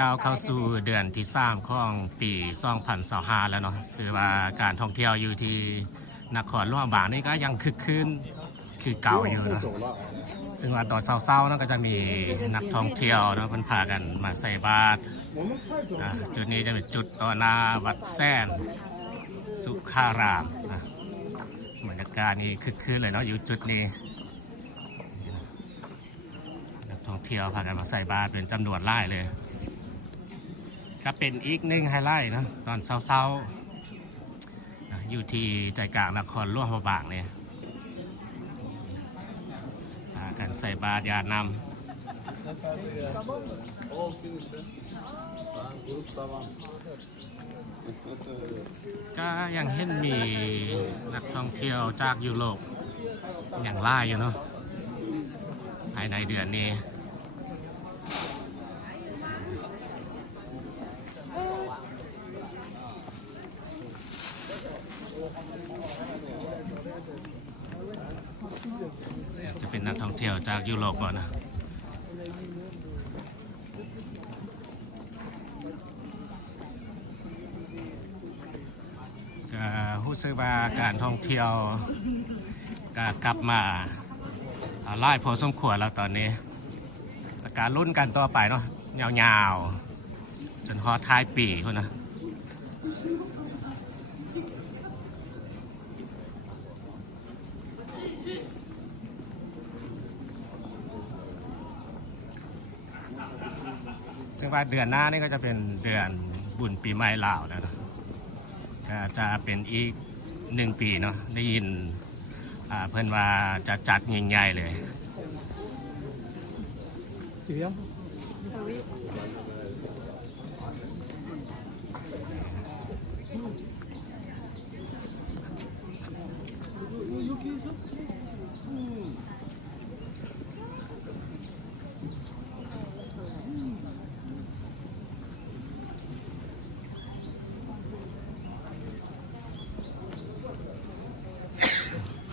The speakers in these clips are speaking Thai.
ก้าวเข้าสู่เดือนที่3ของปี2025แล้วเนาะถือว่าการท่องเที่ยวอยู่ที่นครหลวงบางนี่ก็ยังคึกคืนคือเก่าอยู่นะซึ่งว่าตอนเช้าๆนั่นก็จะมีนักท่องเที่ยวนะเพิ่นพากันมาใส่บาตรจุดนี้จะเป็นจุดต่อหน้าวัดแซนสุขารามนะบรรยากาศนี่คึกคืนเลยเนาะอยู่จุดนี้นักท่องเที่ยวพากันมาใส่บาตรเป็นจำนวนหลายเลยก็เป็นอีกหนึ่งไฮไลท์นะตอนเช้าๆอยู่ที่ใจกลางนครหลวงพระบางเนี่ยการใส่บาตรญาตินำก็ยังเห็นมีนักท่องเที่ยวจากยุโรปอย่างล่าอยู่เนาะภายในเดือนนี้จะเป็นนักท่องเที่ยวจากยุโรปก่อนนะก็รู้สึกว่าการท่องเที่ยวก็กลับมาไล่พอสมควรแล้วตอนนี้การลุ้นกันต่อไปเนาะยาวๆจนฮอดท้ายปีคนนะถึงว่าเดือนหน้านี่ก็จะเป็นเดือนบุญปีใหม่ลาวนะก็จะเป็นอีก1 ปีเนาะได้ยินเพื่อนว่าจะจัดใหญ่ๆเลย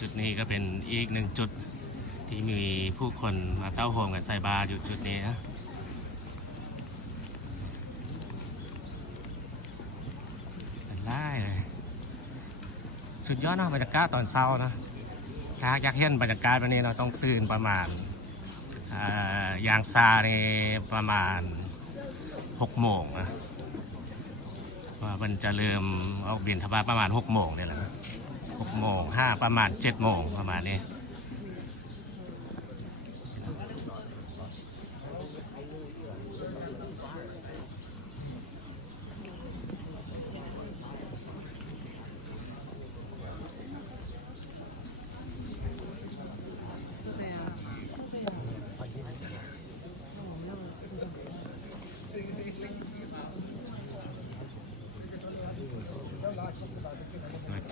จุดนี้ก็เป็นอีก1 จุดที่มีผู้คนมาเต้าโฮมกับใส่บาตรอยู่จุดนี้นะเป็นไล่เลยสุดยอดนะบรรยากาศตอนเช้านะถ้าอยากเห็นบรรยากาศวันนี้เราต้องตื่นประมาณยางซาในประมาณ6 โมงนะว่ามันจะเริ่มออกบิณฑบาตประมาณ6 โมงเนี่ยแหละ6 โมง5ประมาณ7 โมงประมาณนี้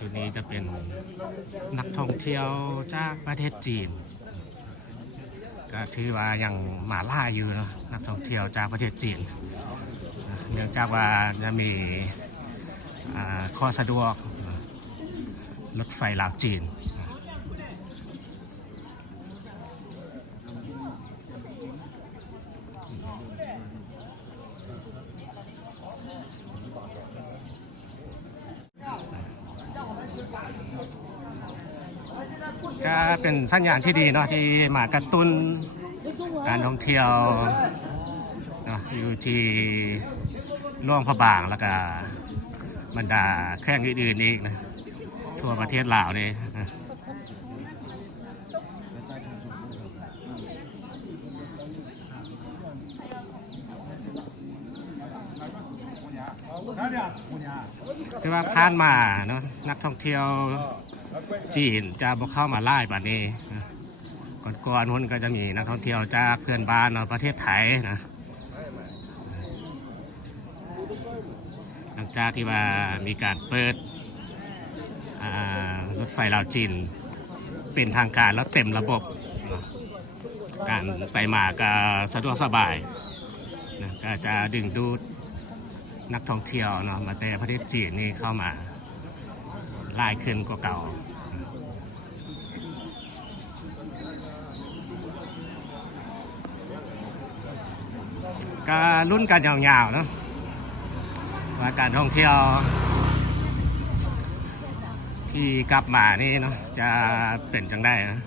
จุดนี้จะเป็นนักท่องเที่ยวจากประเทศจีนก็ถือว่ายังมาล่าอยู่เนาะนักท่องเที่ยวจากประเทศจีนเนื่องจากว่าจะมีข้อสะดวกรถไฟลาวจีนก็เป็นสัญญาณที่ดีเนาะที่มากระตุ้นการท่องเที่ยวอยู่ที่หลวงพระบางแล้วก็บรรดาแข้งอื่นๆอีกนะทั่วประเทศลาวนี่คือว่าผ่านมาเนาะนักท่องเที่ยวจีนจะบอกเข้ามาไล่แบบนี้ก่อนคนก็จะมีนักท่องเที่ยวจากเพื่อนบ้านเนาะประเทศไทยนะหลังจากที่ว่ามีการเปิดรถไฟลาวจีนเป็นทางการแล้วเต็มระบบการไปมาก็สะดวกสบายนะก็จะดึงดูดนักท่องเที่ยวเนาะมาแต่ประเทศจีนนี่เข้ามาไล่ขึ้นกว่าเก่า เ ก็รุ่นกันยาวๆเนาะว่าการท่องเที่ยวที่กลับมานี่เนาะจะเป็นจังได้นะ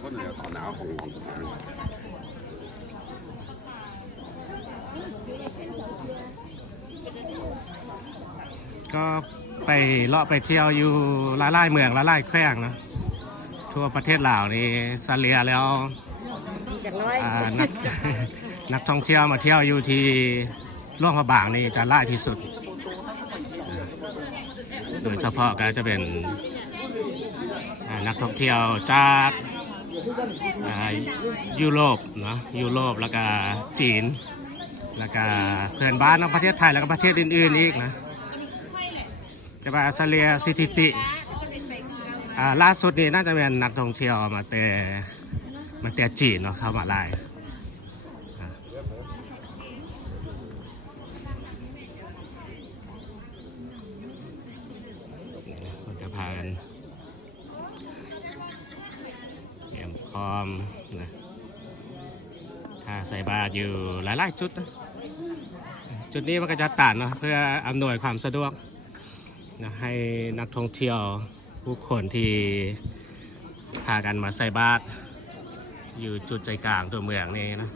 คนเหลือต่อหนาวของก็ไปเลาะไปเที่ยวอยู่หลายๆเมืองหลายๆแขวงนะทั่วประเทศลาวนี่เฉลี่ยแล้วนัก นักท่องเที่ยวมาเที่ยวอยู่ที่หลวงพระบางนี่จะหลายที่สุด โดยเฉพาะก็จะเป็นนักท่องเที่ยวจากยุโรปเนาะยุโรปแล้วก็จีนแล้วก็เพื่อนบ้านในประเทศไทยแล้วก็ประเทศอื่นๆอีกนะแต่ว่าเฉลี่ยสถิติล่าสุดนี้น่าจะเป็นนักท่องเที่ยวมาแต่จีนเนาะเข้ามาไล่มันจะพากันเตรียมพร้อมนะถ้าใส่บาตรอยู่หลายๆจุดนะจุดนี้มันก็จะตัดเนาะเพื่ออำนวยความสะดวกนะให้นักท่องเที่ยวผู้คนที่พากันมาใส่บาตรอยู่จุดใจกลางตัวเมืองนี่นะ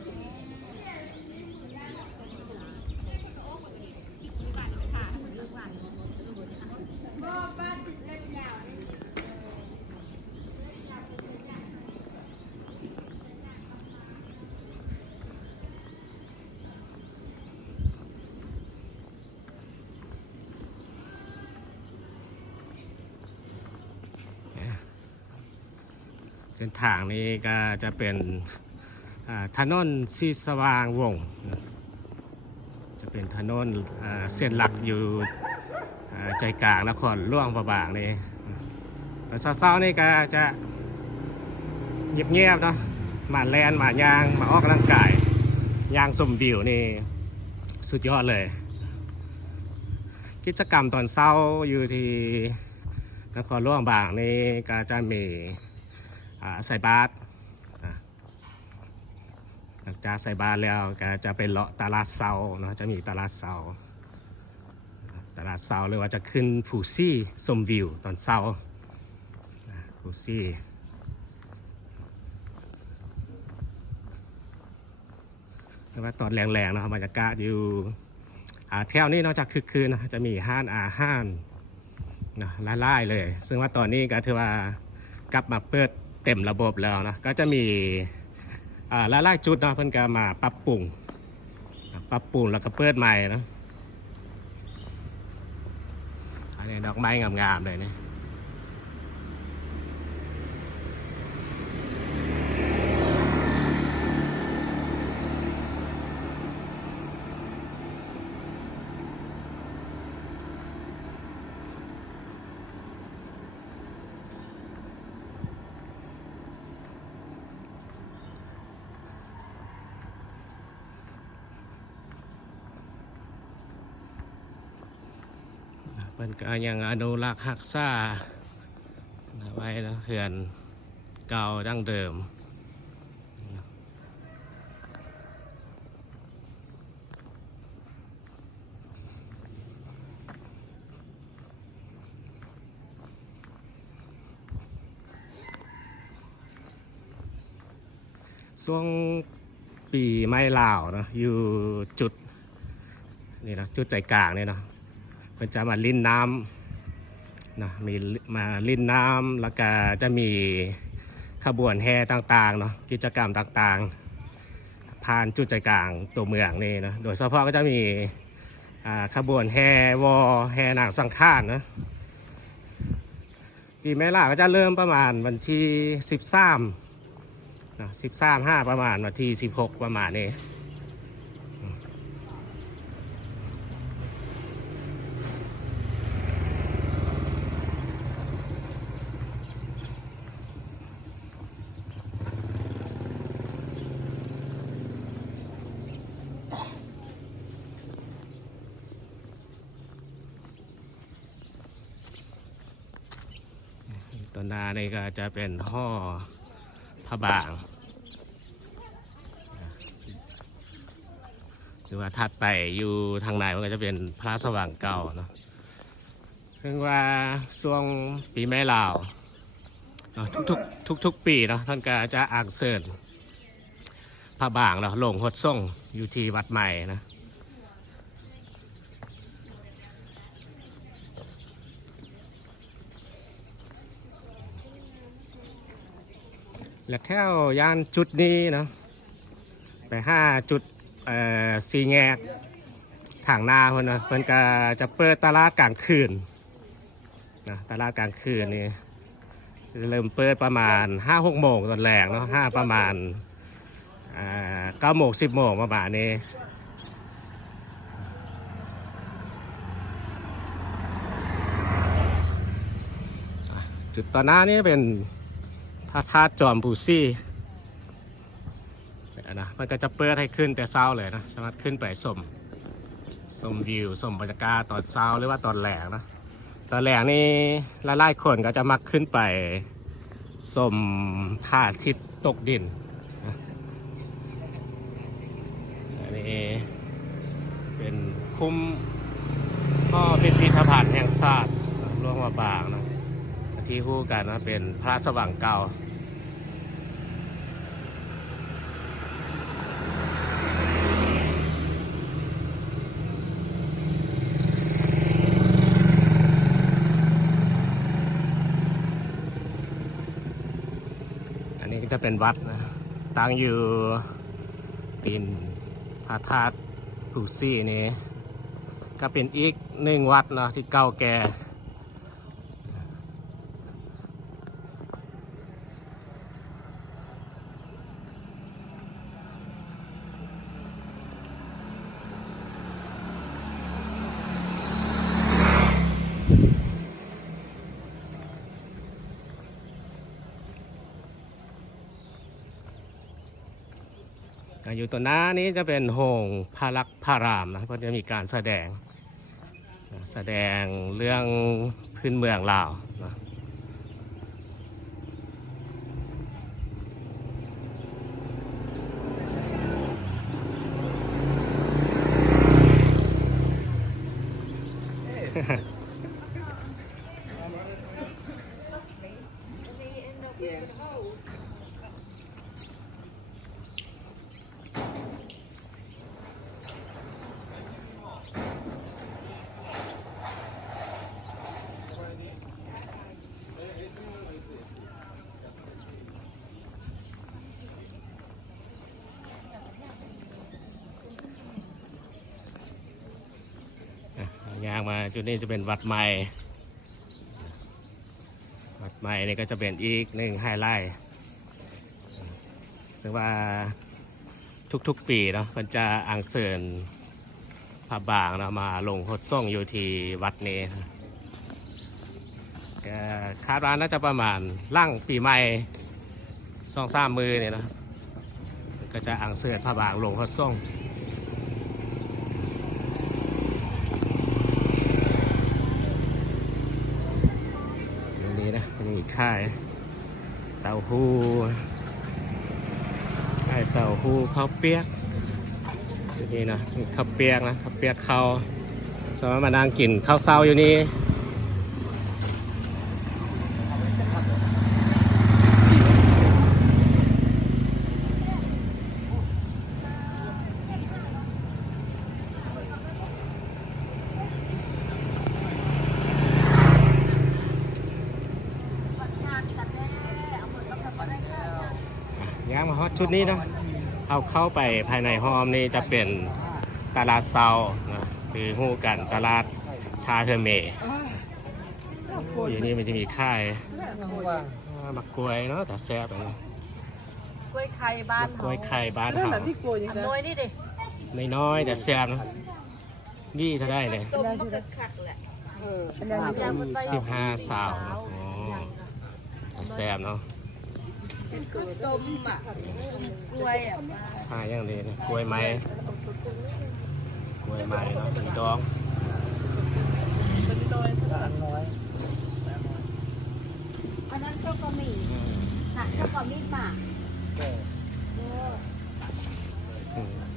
เส้นทางนี้ก็จะเป็นถนนสีสว่างวงศ์จะเป็นถนนเส้นหลักอยู่ใจกลางนครหลวงพระบางนี่ตอนเช้าๆนี่ก็จะเงียบๆเนาะมาแลนมาย่างมาออกกำลังกายย่างชมวิวนี่สุดยอดเลย กิจกรรมตอนเช้าอยู่ที่นครหลวงพระบางนี่ก็จะมีใส่บาตรหลังจากใส่บาตรแล้วก็จะไปเลาะตลาดเซาเนาะจะมีตลาดเซาหรือว่าจะขึ้นฟูซี่ชมวิวตอนเช้าฟูซี่หรือว่าตอนแรงๆนะครับบรรยากาศอยู่แถวนี้นอกจากคึกคืนนะจะมีห้านอาหารนะไล่ๆเลยซึ่งว่าตอนนี้ก็ถือว่ากลับมาเปิดเต็มระบบแล้วนะก็จะมีหลายๆจุดนะเพิ่นก็มาปรับปรุงแล้วก็เปิดใหม่นะอันนี้ดอกไม้งามๆเลยนี่เพิ่นก็ยังอนุรักษ์รักษาไว้นะเขื่อนเก่าดั้งเดิมช่วงปีไม้ลาวนะอยู่จุดนี่นะจุดใจกลางนี่เนาะเพื่อจะมาลิ้นน้ำนะมีมาลิ้นน้ำแล้วก็จะมีขบวนแห่ต่างๆเนาะกิจกรรมต่างๆผ่านจุดใจกลางตัวเมืองนี่นะโดยเฉพาะก็จะมีขบวนแห่แห่นางสังฆานนะปีไม้ลาวก็จะเริ่มประมาณวันที่13นะ13/5ประมาณวันที่16ประมาณนี้ ต้นนานี่ก็จะเป็นห่อพระบางหรือว่าถัดไปอยู่ทางไหนมันก็จะเป็นพระสว่างเก่าเนาะซึ่งว่าช่วงปีแม่ลาวทุกปีเนาะท่านก็จะอัญเชิญพระบางเนาะลงหดส่งอยู่ที่วัดใหม่นะและแถวย่านจุดนี้เนาะไป5 จุดสีแงกทางหน้าคนนะมันก็จะเปิดตลาดกลางคืนนะตลาดกลางคืนนี่เริ่มเปิดประมาณ 5-6 โมงตอนแรกเนาะประมาณ9 โมง 10 โมงประมาณนี้จุดตอนหน้านี้เป็นพระธาตุจอมปูซี่นะมันก็จะเปิดให้ขึ้นแต่เช้าเลยนะสามารถขึ้นไปชมวิวชมบรรยากาศตอนเช้าหรือว่าตอนแหลงนะตอนแหลงนี่หลายๆคนก็จะมักขึ้นไปชมพระอาทิตย์ตกดินอันนี้เป็นคุ้มก็เป็นพิพิธภัณฑ์แห่งชาติหลวงพระบางนะที่คู่กันนะเป็นพระสว่างเก่าอันนี้ก็จะเป็นวัดนะตั้งอยู่ตีนพระธาตุปูซี่นี้ก็เป็นอีก1 วัดเนาะที่เก่าแก่อยู่ตัวหน้านี้จะเป็นโฮงพระลักษณ์พระรามนะเพราะจะมีการแสดงเรื่องพื้นเมืองลาวนะย่างมาจุดนี้จะเป็นวัดใหม่นี่ก็จะเป็นอีก1 ไฮไลท์ซึ่งว่าทุกปีเนาะมันจะอัญเชิญพระบางเนาะมาลงหดส่งอยู่ที่วัดนี้คาดว่าน่าจะประมาณล่างปีใหม่2-3 มือเนี่ยนะก็จะอัญเชิญพระบางลงหดส่งนี่ค่ายเต้าหู้ข้าวเปียกนี่นะข้าวเปียกนะข้าวเปียกข้าวสามารถมานั่งกินข้าวเช้าอยู่นี่ย่างมาฮอตชุดนี้นะเข้าไปภายในห้องนี่จะเป็นตลาดเซานะคือหู้กันตลาดทาเทเมอยู่นี่มันจะมีค่ายมะกล้วยเนาะแต่แซ่บนะกล้วยไข่บ้าน กล้วยไข่บ้านเขาน้อยนี่ดิน้อยแต่แซ่บนะนี่เท่าได้เลยต้มมันก็คักแหละ15 สาวแต่แซ่บเนาะต้มอ่ะกล้วยอ่ะอย่างนี้นะกล้วยไม้เนาะเป็นดองอ อันนั้นก็ก็มีค่ะก็ก็มีป่า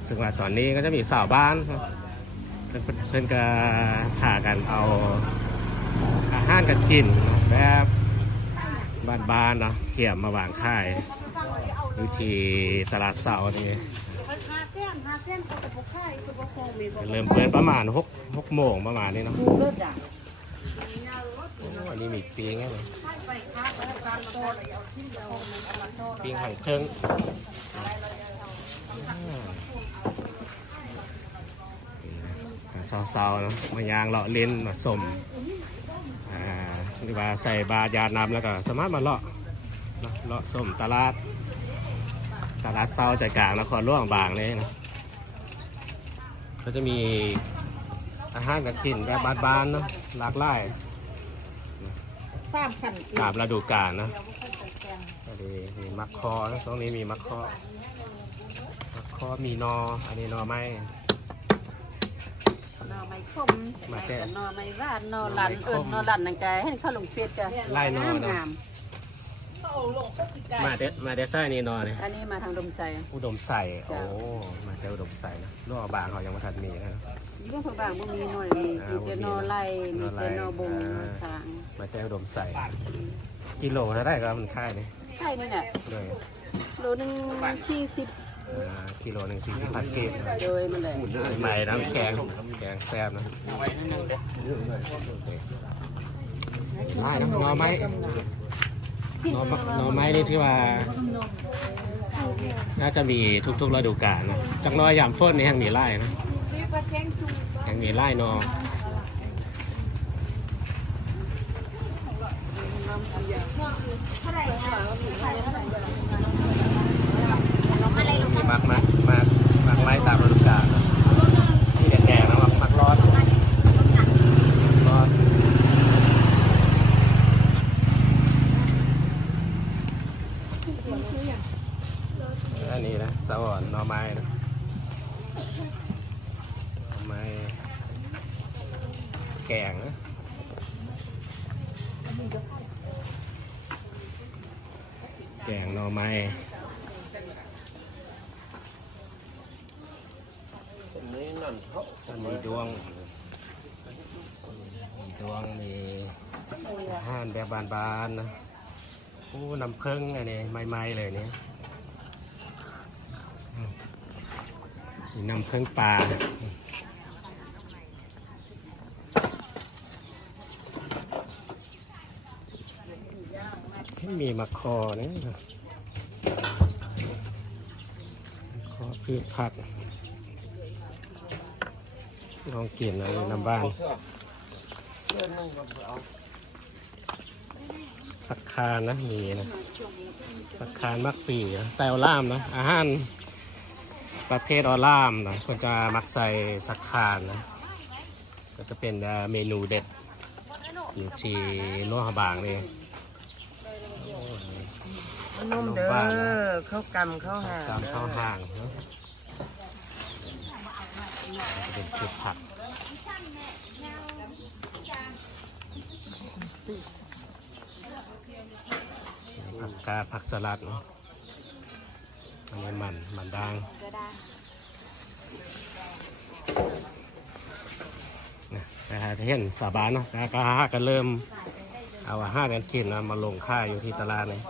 ซึ่งว่าตอนนี้ก็จะมีสาวบ้านเพื่อนก็หากันเอาอาหารกันกินเนาะแบบบ้านๆเนาะเขี่ยมมาวางค่ายอยู่ที่ตลาดเสาร์นี่ 5 เส้นก็จะพกค่ายก็พกคงมี เริ่มเปิดประมาณ6 โมงประมาณนี้เนาะ ดูรถอ่ะ อันนี้มีปิ้งไงเนาะปิ้งหั่งเครื่องเศร้าๆเนาะมายางเลาะเล่นมาสมหรือว่าใส่บาตรยาน้ำแล้วก็สามารถมาเลาะเนาะเลาะสมตลาดเศร้าใจกลางนครหลวงบางเลยนะก็จะมีอาหารกันกินแบบบ้านๆเนาะหลากหลาย 3,000 ตามฤดูกาลนะก็ดีมีมักคอนะช่วงนี้มีมักคอมีนออันนี้นอไม้ นอไม้คมนอไม้ว่านอลันนอลันนั่นแกให้เขาลงเฟซกันงาม มาเดซ่านี่นอเนี่ย อันนี้มาทางดมไซ อุดมใส่โอ้มาแต่อุดมใส่นะนอบางเขายังมาทันมีนะ ยุ่งพบางบ่มีหน่อยมีแต่นอไล่มีแต่นอบงนอสาง มาแต่อุดมใส่กิโลเท่าได้ก็มันค่ายเลย ใช่นี่แหละ เลย โลนึง40 กิโลหนึ่ง40,000 กีบ โดยมันเลย ใหม่น้ำแกงแซ่บนะได้นะนอไม้นอไม้นี่ที่ว่าน่าจะมีทุกๆฤดูกาลนะจักรน้อยยามฝนนี่ยังมีไร่นะยังมีไร่นอมีมักไม้ตามฤดูกาลนะสีแดงๆนะมักร้อนอันนี้นะสวรรค์หน่อไม้นะหน่อไม้แกงนะแกงหน่อไม้มีดวงมีอาหารแบบบานๆนะอู้น้ำผึ้งอันนี้ใหม่ๆเลยเนี่ยมีน้ำผึ้งปลามีมะคอนี่คอพืชผักลองกินอะไรน้ำบ้านสักคานนะมีนะสักคานมักปีนะใส่ออล่ามนะอาหารประเภทออล่ามนะควรจะมักใส่สักคานนะก็จะเป็นเมนูเด็ดอยู่ที่ล่วงบางนี่ นมเด้อเข้ากำเข้าหา ตามเข้าห่างนะจะเป็นพืชผักผักกาดผักสลัดเนาะอันนี้มันด่างนะแต่ถ้าเห็นสาบานเนาะแล้วก็เริ่มเอาอาหารกันกินนะมาลงค่ายอยู่ที่ตลาดนี่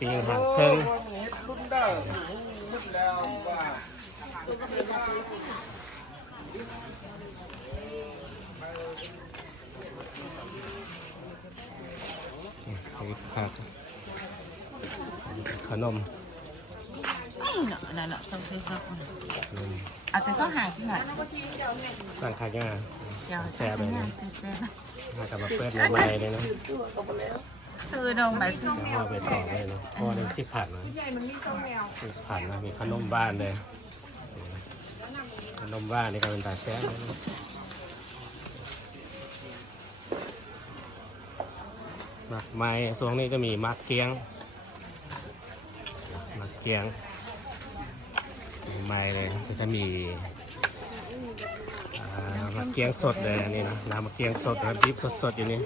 ปีงหันเพิ่งขนมนั่นแหละต้องซื้อซักอาจจะก็หาที่ไหน สั่งขายง่ายแซ่บเลยนะหากลับมาเปิดใหม่ๆเลยนะ ซื้อนมไปซื้อ จะห่อไปต่อเลยนะห่อหนึ่ง10,000นะ10,000นะมีขนมบ้านเลยขนมบ้านนี่ก็เป็นตาแซ่บเลยนะหมักไม้ช่วงนี้ก็มีมักเกียง ใหม่ๆเลยก็จะมีมะเกียงสดเลยอันนี่นะน้ำมะเกียงสดนะบีบสดๆอยู่นี่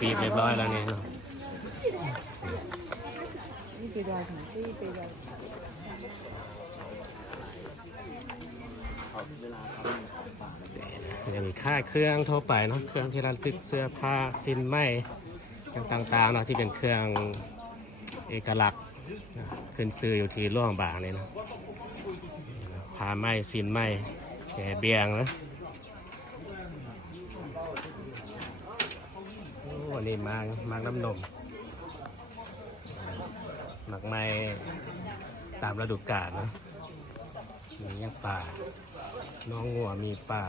บีบเรียบร้อยแล้วนี่เนาะจะมีค่าเครื่องทั่วไปเนาะเครื่องที่ระลึกเสื้อผ้าสินไหมต่างๆเนาะที่เป็นเครื่องเอกลักษณ์ขึ้นซื้ออยู่ที่ร่วงบางเลยนะผ้าไหมสินไหมแกเบียงนะโอ้วันนี้มากน้ำนมหมักไหมตามฤดูกาลนะมีย่างป่าน้องงัวมีป่า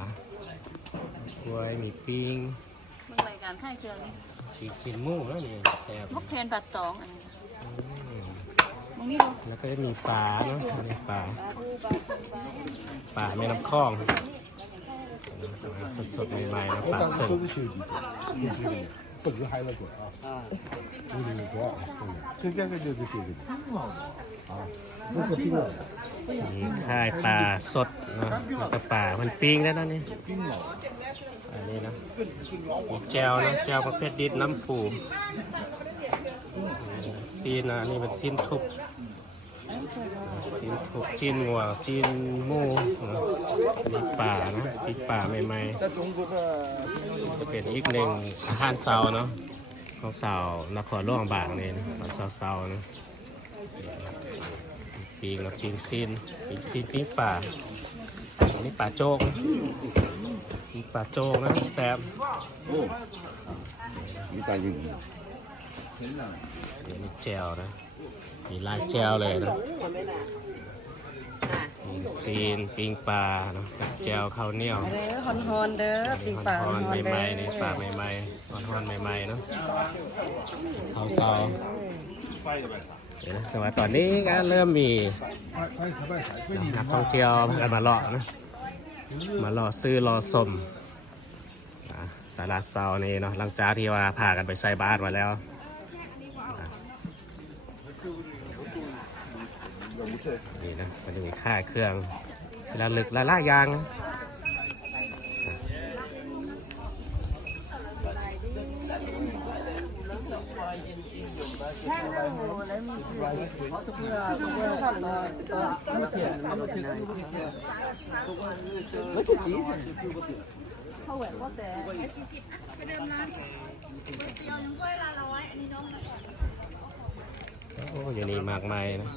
กล้วยมีปิ้ง มึงรายการให้เครื่องนี้ ปีกสินหมูแล้วนี่แซ่บ มกแทนปัดตองอันนี้มึงนี่ดู แล้วก็จะมีปลาเนาะอันนี้ปลาแม่น้ำคลองสดๆใหม่ๆนะปลาเข่ง不是还有个啊，有那个啊，这个就是这个啊，不是冰了， มีค่ายปลาสดนะแล้วก็ปลามันปิ้งได้แล้วนี่อันนี้นะมีแจวนะแจวประเภทดิบน้ำปูซีนนะนี่เป็นซีนทุบซีนงัวซีนหมูนะมีป่านะปีกป่าใหม่ๆจะเป็นอีกหนึ่งอาหารเช้าเนาะของสาวนครหลวงบางนี่นะตอนเช้าๆนะปีกแล้วปีกซีนปีกป่าอันนี้ป่าโจกปีกป่าโจกนะแซ่บ 你感觉？ มีแจวนะมีลายแจวเลยนะมีซีนปิ้งปลาเนาะกับแจวข้าวเหนียว เด้อฮอนๆเด้อปิ้งปลา ฮอนๆใหม่ๆนี่ปลาใหม่ๆฮอนๆใหม่ๆเนาะข้าวซอยเดี๋ยวนะสมัยตอนนี้ก็เริ่มมีนักท่องเที่ยวพากันมาเลาะนะมาเลาะซื้อเลาะสมนะตลาดเซานี่เนาะหลังจากที่ว่าพากันไปใส่บาตรมาแล้วนี่นะมันจะมีค่าเครื่องระลึกละล่ายางนะโอ้ยนี่มากมายนะ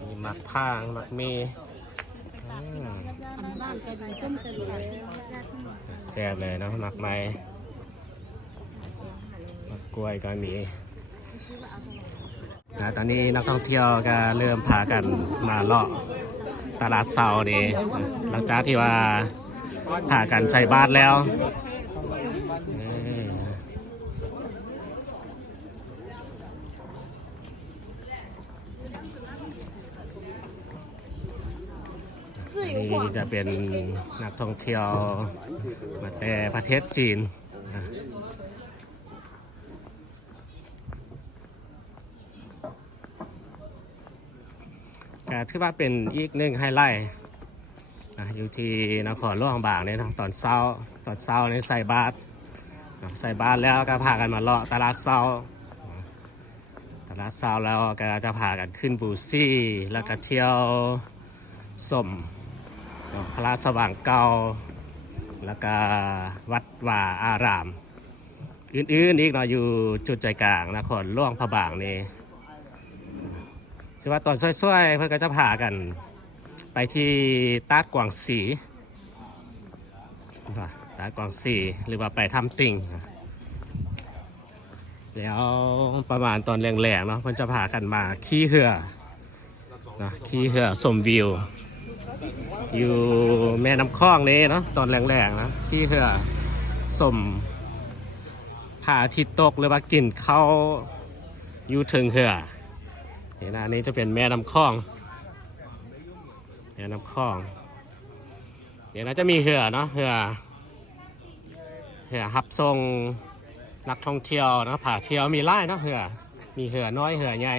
มีหมักพางหมักเมแซ่บเลยนะหมักไม้หมักกล้วยก็มีนะตอนนี้นักท่องเที่ยวก็เริ่มพากันมาเลาะตลาดเซานี่หลังจากที่ว่าพากันใส่บาตรแล้วนี่จะเป็นนักท่องเที่ยวมาแต่ประเทศจีนก็ถือว่าเป็นอีกหนึ่งไฮไลท์อยู่ที่นครหลวงบางเนี่ยตอนเช้านี่ใส่บาตรแล้วก็พากันมาเลาะตลาดเช้าแล้วก็จะพากันขึ้นบูซี่แล้วก็เที่ยวสมพระสว่างเก่าแล้วก็วัดว่าอารามอื่นๆอีกเนาะอยู่จุดใจกลางนครหลวงพระบางนี่ชื่อว่าตอนสวยๆเพื่อนก็จะพากันไปที่ตาดกวางสีหรือว่าไปทำติ่งแล้วประมาณตอนแรงๆเนาะเพื่อนจะพากันมาขี่เรือชมวิวอยู่แม่น้ำคลองนี้เนาะตอนแรงๆนะขี่เรือชมพระอาทิตย์ตกหรือว่ากินข้าวอยู่ถึงเรือนี่นะอันนี้จะเป็นแม่น้ำคลองเดี๋ยวนะจะมีเรือเนาะเรือหับส่งนักท่องเที่ยวนะผาเที่ยวมีไล่เนาะมีเรือน้อยเรือใหญ่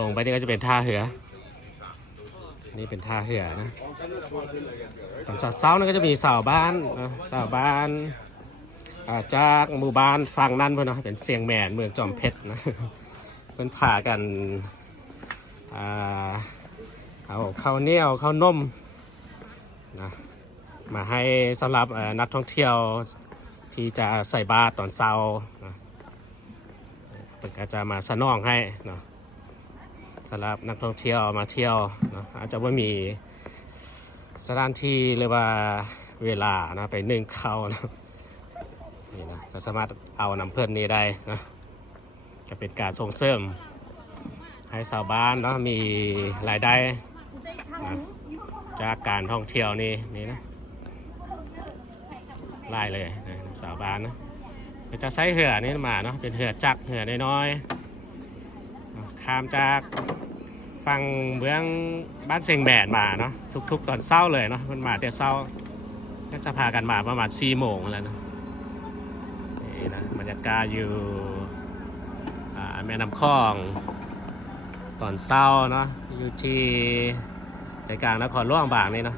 ลงไปนี่ก็จะเป็นท่าเหือนี่เป็นท่าเหือนะตอนเช้าๆนั่นก็จะมีสาวบ้านนะสาวบ้านจากหมู่บ้านฝั่งนั้นเพื่อนเนาะเป็นเสียงแมนเมืองจอมเพชรนะเพื่อนพากันเอาข้าวเหนียวข้าวนมนะมาให้สำหรับนักท่องเที่ยวที่จะใส่บาตรตอนเช้านะเป็นก็จะมาสนองให้เนาะสำหรับนักท่องเที่ยวมาเที่ยวเนาะอาจจะว่ามีสถานที่หรือว่าเวลานะไปนึ่งข้าวนะนี่นะก็สามารถเอาน้ำเพื่อนนี้ได้นะจะเป็นการส่งเสริมให้ชาวบ้านเนาะมีรายได้นะจากการท่องเที่ยวนี่นะไล่เลยนะชาวบ้านนะจะใช้เหือนี่มาเนาะเป็นเหือจักเหือน้อยๆข้ามจากฝั่งเมืองบ้านเชียงแหมนมาเนาะทุกๆตอนเช้าเลยเนาะมันมาแต่เช้าก็จะพากันมาประมาณ4 โมงแล้วนะนี่นะบรรยากาศอยู่แม่น้ำคลองตอนเช้าเนาะอยู่ที่ใจกลางนครหลวงบางนี่เนาะ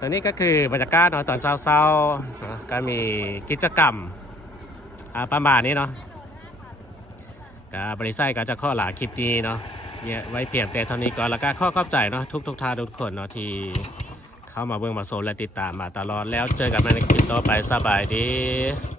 ตอนนี้ก็คือบรรยากาศเนาะตอนเช้าๆนะก็มีกิจกรรมประมาณนี้เนาะบริษัทก็จะข้อหลาคลิปนี้เนาะไว้เพียงแต่เท่านี้ก่อนแล้วก็ข้อเข้าใจเนาะทุกท่านทุกคนเนาะที่เข้ามาเบิ่งมาชมและติดตามมาตลอดแล้วเจอกันในคลิปต่อไปสบายดี